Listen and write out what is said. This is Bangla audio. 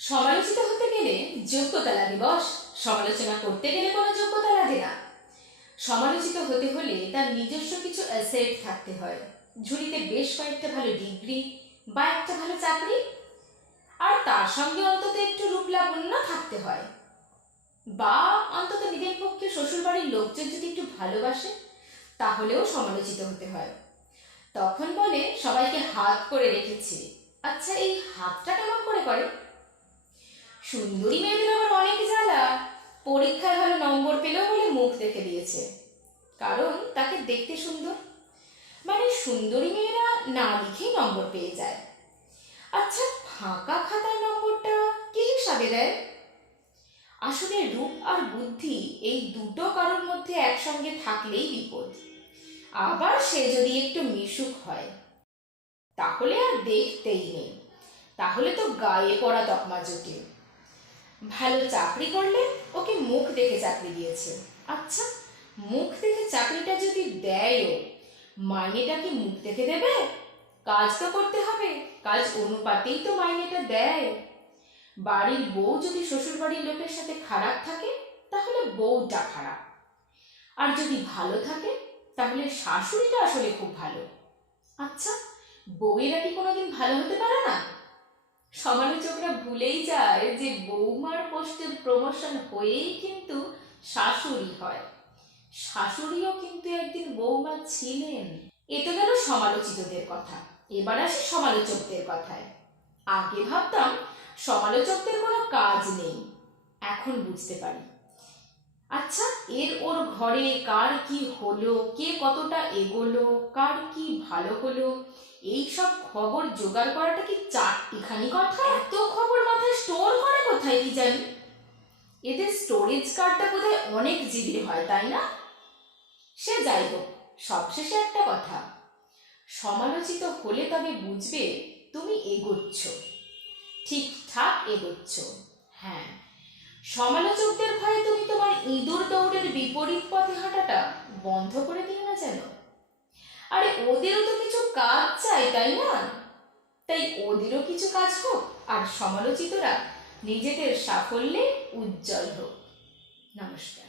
সমালোচিত হতে গেলে যোগ্যতা লাগে বস। সমালোচনা করতে গেলে কোনো যোগ্যতা লাগে না। সমালোচিত হতে হলে তার নিজস্ব কিছু অ্যাসেট থাকতে হয়। ঝুলিতে বেশ কয়েকটা ভালো ডিগ্রি বা একটা ভালো চাকরি, আর তার সঙ্গে অন্তত একটু রূপ লাবণ্য থাকতে হয়। বা অন্তত নিজের পক্ষে শ্বশুরবাড়ির লোকজন যদি একটু ভালোবাসে, তাহলেও সমালোচিত হতে হয়। তখন বলে সবাইকে হাত করে রেখেছে। আচ্ছা, এই হাতটা কেমন করে করে? সুন্দরী মেয়েদের আবার অনেক জ্বালা। পরীক্ষায় ভালো নম্বর পেলেও বলে মুখ দেখে দিয়েছে, কারণ তাকে দেখতে সুন্দর। মানে সুন্দরী মেয়েরা না লিখেই নম্বর পেয়ে যায়। আচ্ছা, ফাঁকা খাতায় নম্বরটা কি হিসাবে দেয়? আসলে রূপ আর বুদ্ধি এই দুটো কারোর মধ্যে একসঙ্গে থাকলেই বিপদ। আবার সে যদি একটু মিশুক হয়, তাহলে আর দেখতেই নেই। তাহলে তো গায়ে পড়া তকমা জোটে। ভালো চাকরি করলে ওকে মুখ দেখে চাকরি দিয়েছে। আচ্ছা, মুখ দেখে চাকরিটা যদি দেয়ও, মাইনেটা কি মুখ দেখে দেবে? কাজ তো করতে হবে, কাজ অনুপাতেই তো মাইনেটা দেয়। বাড়ির বউ যদি শ্বশুর বাড়ির লোকের সাথে খারাপ থাকে, তাহলে বউটা খারাপ। আর যদি ভালো থাকে, তাহলে শাশুড়িটা আসলে খুব ভালো। আচ্ছা, বউয়েরা কি কোনোদিন ভালো হতে পারে না? সমালোচকরা ভুলেই যায় যে বৌমার পোস্টের প্রমোশন হয়েই কিন্তু শাশুড়ি হয়। শাশুড়িও কিন্তু একদিন বৌমা ছিলেন। এ তো গেল সমালোচিতদের কথা। এবার আসি সমালোচকদের কথায়। আগে ভাবতাম সমালোচকদের কোনো কাজ নেই, এখন বুঝতে পারি। আচ্ছা, ওর ঘরে কার কি হলো, কে কতটা এগোলো, কার কি ভালো হলো, এই সব খবর জোগাড় করাটা কি চারটিখানি কথা? এত খবর মাথায় স্টোর করে কোথায় কি জানি। এদের স্টোরেজ কার্ডটা বোধহয় অনেক জিবির হয়, তাই না? সে যাই হোক, সবশেষে একটা কথা, সমালোচিত হলে তবে বুঝবে তুমি এগোচ্ছ, ঠিকঠাক এগোচ্ছ। হ্যাঁ, সমালোচকদের ভয়ে তুমি তোমার ইঁদুর দৌড়ের বিপরীত পথে হাঁটাটা বন্ধ করে দিও না যেন। আরে ওদেরও তো কিছু কাজ চাই, তাই না? তাই ওদেরও কিছু কাজ হোক, আর সমালোচিতরা নিজেদের সাফল্যে উজ্জ্বল হোক। নমস্কার।